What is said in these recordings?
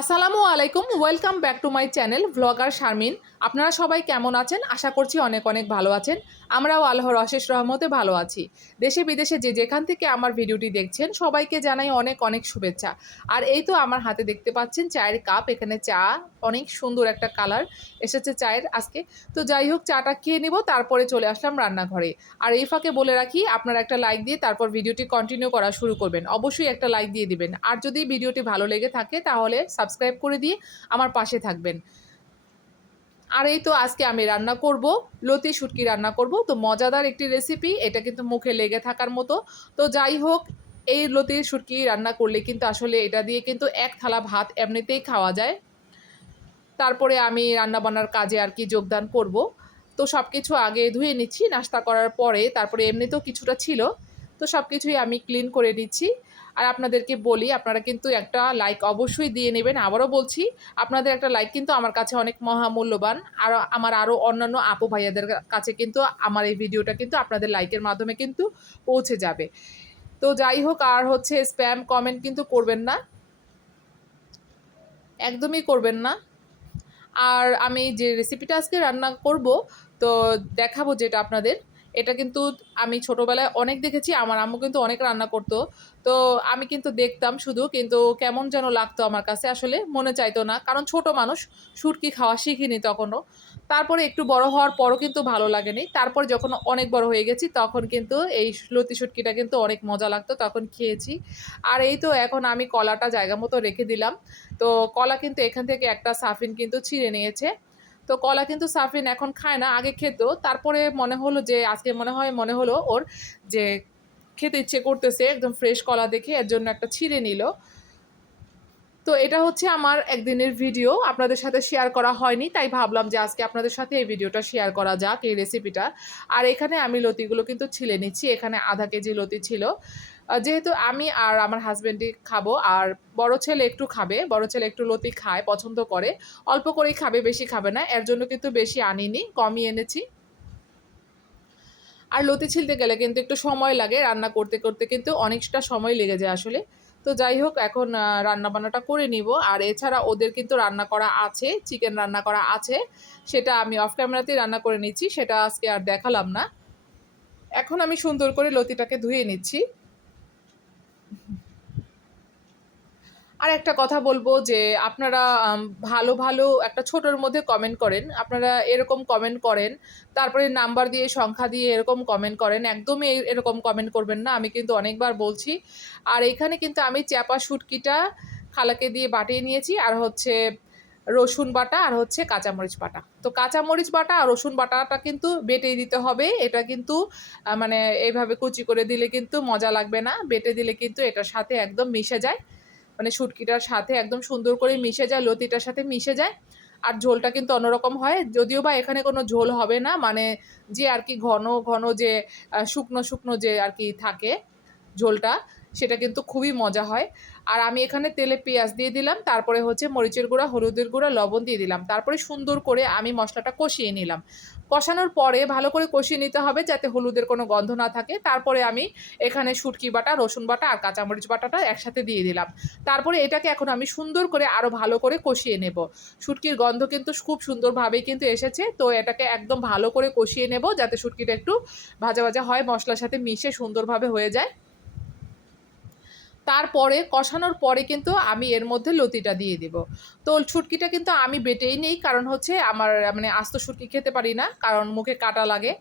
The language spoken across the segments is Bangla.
আসসালামু আলাইকুম, welcome back to my channel vlogger Sharmin. আপনারা সবাই কেমন আছেন? আশা করছি অনেক অনেক ভালো আছেন। আমরাও আল্লাহর অশেষ রহমতে ভালো আছি। দেশে বিদেশে যে যেখান থেকে আমার ভিডিওটি দেখছেন সবাইকে জানাই অনেক অনেক শুভেচ্ছা। আর এই তো আমার হাতে দেখতে পাচ্ছেন চায়ের কাপ, এখানে চা, অনেক সুন্দর একটা কালার এসেছে চায়ের আজকে। তো যাই হোক, চাটা খেয়ে নিব, তারপরে চলে আসলাম রান্নাঘরে। আর এই ফাঁকে বলে রাখি, আপনারা একটা লাইক দিয়ে তারপর ভিডিওটি কন্টিনিউ করা শুরু করবেন। অবশ্যই একটা লাইক দিয়ে দিবেন। আর যদি ভিডিওটি ভালো লেগে থাকে তাহলে সাবস্ক্রাইব করে দিয়ে আমার পাশে থাকবেন। আর এই তো আজকে আমি রান্না করব লতি শুটকি রান্না করব। তো মজাদার একটি রেসিপি, এটা কিন্তু মুখে লেগে থাকার মতো। তো যাই হোক, এই লতি শুটকি রান্না করলে কিন্তু আসলে এটা দিয়ে কিন্তু এক থালা ভাত এমনিতেই খাওয়া যায়। তারপরে আমি রান্নাবান্নার কাজে আর কি যোগদান করব। তো সব কিছু আগে ধুয়ে নিচ্ছি নাস্তা করার পরে, তারপরে এমনিতেও কিছুটা ছিল, তো সব কিছুই আমি ক্লিন করে নিচ্ছি। আর আপনাদেরকে বলি, আপনারা কিন্তু একটা লাইক অবশ্যই দিয়ে নেবেন। আবারও বলছি, আপনাদের একটা লাইক কিন্তু আমার কাছে অনেক মহামূল্যবান। আর আমার আরও অন্যান্য আপু ভাইয়াদের কাছে কিন্তু আমার এই ভিডিওটা কিন্তু আপনাদের লাইকের মাধ্যমে কিন্তু পৌঁছে যাবে। তো যাই হোক, আর হচ্ছে স্প্যাম কমেন্ট কিন্তু করবেন না, একদমই করবেন না। আর আমি যে রেসিপিটা আজকে রান্না করব, তো দেখাবো যেটা আপনাদের, এটা কিন্তু আমি ছোটোবেলায় অনেক দেখেছি। আমার আম্মু কিন্তু অনেক রান্না করতো। তো আমি কিন্তু দেখতাম শুধু, কিন্তু কেমন যেন লাগতো আমার কাছে, আসলে মনে চাইতো না, কারণ ছোট মানুষ, শুটকি খাওয়া শিখিনি তখনও। তারপরে একটু বড় হওয়ার পরও কিন্তু ভালো লাগেনি। তারপর যখন অনেক বড় হয়ে গেছি তখন কিন্তু এই লতি শুটকিটা কিন্তু অনেক মজা লাগতো, তখন খেয়েছি। আর এই তো এখন আমি কলাটা জায়গা মতো রেখে দিলাম। তো কলা কিন্তু এখান থেকে একটা সাফিন কিন্তু ছিঁড়ে নিয়েছে। তো কলা কিন্তু সাফরিন এখন খায় না, আগে খেত। তারপরে মনে হলো যে আজকে মনে হলো ওর যে খেতে ইচ্ছে করতেছে, একদম ফ্রেশ কলা দেখে এর জন্য একটা ছিঁড়ে নিল। তো এটা হচ্ছে আমার একদিনের ভিডিও, আপনাদের সাথে শেয়ার করা হয়নি, তাই ভাবলাম যে আজকে আপনাদের সাথে এই ভিডিওটা শেয়ার করা যাক, এই রেসিপিটা। আর এখানে আমি লতিগুলো কিন্তু ছিলে নিচ্ছি, এখানে আধা কেজি লতি ছিল। যেহেতু আমি আর আমার হাজব্যান্ডই খাবো, আর বড় ছেলে একটু খাবে, বড় ছেলে একটু লতি খায়, পছন্দ করে, অল্প করেই খাবে, বেশি খাবে না, এর জন্য কিন্তু বেশি আনিনি, কমই এনেছি। আর লতি ছিলতে গেলে কিন্তু একটু সময় লাগে, রান্না করতে করতে কিন্তু অনেকটা সময় লেগে যায় আসলে। তো যাই হোক, এখন রান্নাবান্নাটা করে নিব। আর এছাড়া ওদের কিন্তু রান্না করা আছে, চিকেন রান্না করা আছে, সেটা আমি অফ ক্যামেরাতেই রান্না করে নিচ্ছি, সেটা আজকে আর দেখালাম না। এখন আমি সুন্দর করে লতিটাকে ধুয়ে নিচ্ছি। আর একটা কথা বলবো যে আপনারা ভালো ভালো একটা ছোটোর মধ্যে কমেন্ট করেন, আপনারা এরকম কমেন্ট করেন, তারপরে নাম্বার দিয়ে সংখ্যা দিয়ে এরকম কমেন্ট করেন, একদমই এরকম কমেন্ট করবেন না, আমি কিন্তু অনেকবার বলছি। আর এখানে কিন্তু আমি চ্যাপা শুটকিটা খালাকে দিয়ে বাটিয়ে নিয়েছি, আর হচ্ছে রসুন বাটা, আর হচ্ছে কাঁচামরিচ বাটা। তো কাঁচামরিচ বাটা আর রসুন বাটাটা কিন্তু বেটেই দিতে হবে, এটা কিন্তু মানে এইভাবে কুচি করে দিলে কিন্তু মজা লাগবে না, বেটে দিলে কিন্তু এটার সাথে একদম মিশে যায়, মানে শুটকিটার সাথে একদম সুন্দর করে মিশে যায়, লতিটার সাথে মিশে যায়। আর ঝোলটা কিন্তু অন্যরকম হয়, যদিও বা এখানে কোনো ঝোল হবে না, মানে যে আর কি ঘন ঘন যে শুকনো শুকনো যে আর কি থাকে ঝোলটা, সেটা কিন্তু খুবই মজা হয়। আর আমি এখানে তেলে পেঁয়াজ দিয়ে দিলাম, তারপরে হচ্ছে মরিচের গুঁড়া, হলুদের গুঁড়া, লবণ দিয়ে দিলাম, তারপরে সুন্দর করে আমি মশলাটা কষিয়ে নিলাম। কষানোর পরে ভালো করে কষিয়ে নিতে হবে যাতে হলুদের কোনো গন্ধ না থাকে। তারপরে আমি এখানে শুটকি বাটা, রসুন বাটা আর কাঁচামরিচ বাটাটা একসাথে দিয়ে দিলাম। তারপরে এটাকে এখন আমি সুন্দর করে আরও ভালো করে কষিয়ে নেব। শুটকির গন্ধ কিন্তু খুব সুন্দরভাবেই কিন্তু এসেছে, তো এটাকে একদম ভালো করে কষিয়ে নেব যাতে শুটকিটা একটু ভাজা ভাজা হয়, মশলার সাথে মিশে সুন্দরভাবে হয়ে যায়। তারপরে কষানোর পরে কিন্তু আমি এর মধ্যে লতিটা দিয়ে দিব। তো শুটকিটা কিন্তু আমি বেটেই নেই, কারণ হচ্ছে আমার মানে আস্ত শুটকি খেতে পারি না, কারণ মুখে কাঁটা লাগে।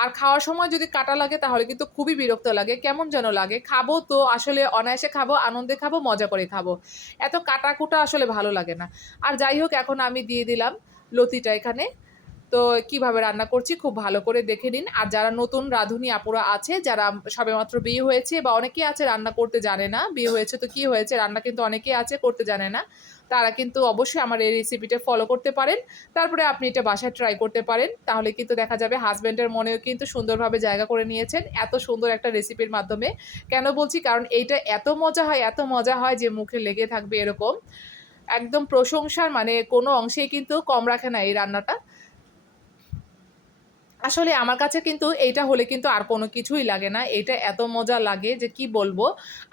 আর খাওয়ার সময় যদি কাঁটা লাগে তাহলে কিন্তু খুবই বিরক্ত লাগে, কেমন যেন লাগে। খাবো তো আসলে অনায়াসে খাবো, আনন্দে খাবো, মজা করে খাবো, এত কাটাকুটা আসলে ভালো লাগে না। আর যাই হোক, এখন আমি দিয়ে দিলাম লতিটা এখানে। তো কিভাবে রান্না করছি খুব ভালো করে দেখে নিন। আর যারা নতুন রাঁধুনি আপুরা আছে, যারা সবেমাত্র বিয়ে হয়েছে, বা অনেকেই আছে রান্না করতে জানে না, বিয়ে হয়েছে তো কি হয়েছে, রান্না কিন্তু অনেকেই আছে করতে জানে না, তারা কিন্তু অবশ্যই আমার এই রেসিপিটা ফলো করতে পারেন। তারপরে আপনি এটা বাসায় ট্রাই করতে পারেন, তাহলে কিন্তু দেখা যাবে হাজব্যান্ডের মনেও কিন্তু সুন্দরভাবে জায়গা করে নিয়েছেন এত সুন্দর একটা রেসিপির মাধ্যমে। কেন বলছি, কারণ এইটা এত মজা হয়, এত মজা হয় যে মুখে লেগে থাকবে এরকম, একদম প্রশংসার মানে কোনো অংশেই কিন্তু কম রাখে না এই রান্নাটা। আসলে আমার কাছে কিন্তু এইটা হলে কিন্তু আর কোনো কিছুই লাগে না। এটা এত মজা লাগে যে কি বলবো।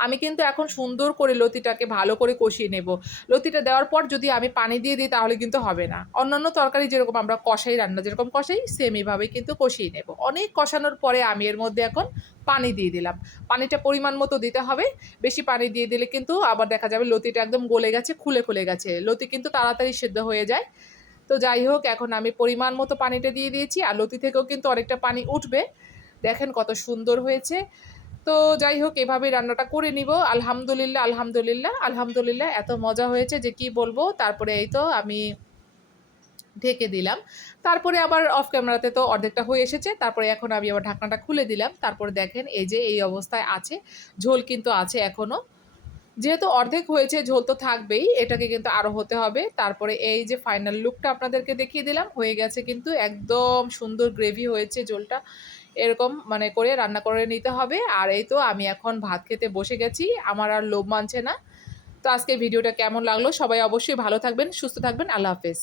আমি কিন্তু এখন সুন্দর করে লতিটাকে ভালো করে কষিয়ে নেব। লতিটা দেওয়ার পর যদি আমি পানি দিয়ে দিই তাহলে কিন্তু হবে না। অন্যান্য তরকারি যেরকম আমরা কষাই রান্না যেরকম কষাই সেম এভাবেই কিন্তু কষিয়ে নেব। অনেক কষানোর পরে আমি এর মধ্যে এখন পানি দিয়ে দিলাম। পানিটা পরিমাণ মতো দিতে হবে। বেশি পানি দিয়ে দিলে কিন্তু আবার দেখা যাবে লতিটা একদম গলে গেছে, খুলে গেছে। লতি কিন্তু তাড়াতাড়ি সেদ্ধ হয়ে যায়। তো যাই হোক এখন আমি পরিমাণ মতো পানিটা দিয়ে দিয়েছি আর লতি থেকেও কিন্তু অনেকটা পানি উঠবে। দেখেন কত সুন্দর হয়েছে। তো যাই হোক এভাবেই রান্নাটা করে নিব। আলহামদুলিল্লাহ এত মজা হয়েছে যে কি বলবো। তারপরে এই তো আমি ঢেকে দিলাম। তারপরে আবার অফ ক্যামেরাতে তো অর্ধেকটা হয়ে এসেছে। তারপরে এখন আমি আবার ঢাকনাটা খুলে দিলাম। তারপরে দেখেন এই যে এই অবস্থায় আছে। ঝোল কিন্তু আছে এখনো। যেহেতু অর্ধেক হয়েছে ঝোল তো থাকবেই। এটাকে কিন্তু আরো হতে হবে। তারপরে এই যে ফাইনাল লুকটা আপনাদেরকে দেখিয়ে দিলাম। হয়ে গেছে কিন্তু একদম সুন্দর গ্রেভি হয়েছে ঝোলটা। এরকম মানে করে রান্না করে নিতে হবে। আর এই তো আমি এখন ভাত খেতে বসে গেছি। আমার আর লোভ মানছে না। তো আজকের ভিডিওটা কেমন লাগলো? সবাই অবশ্যই ভালো থাকবেন, সুস্থ থাকবেন। আল্লাহ হাফেজ।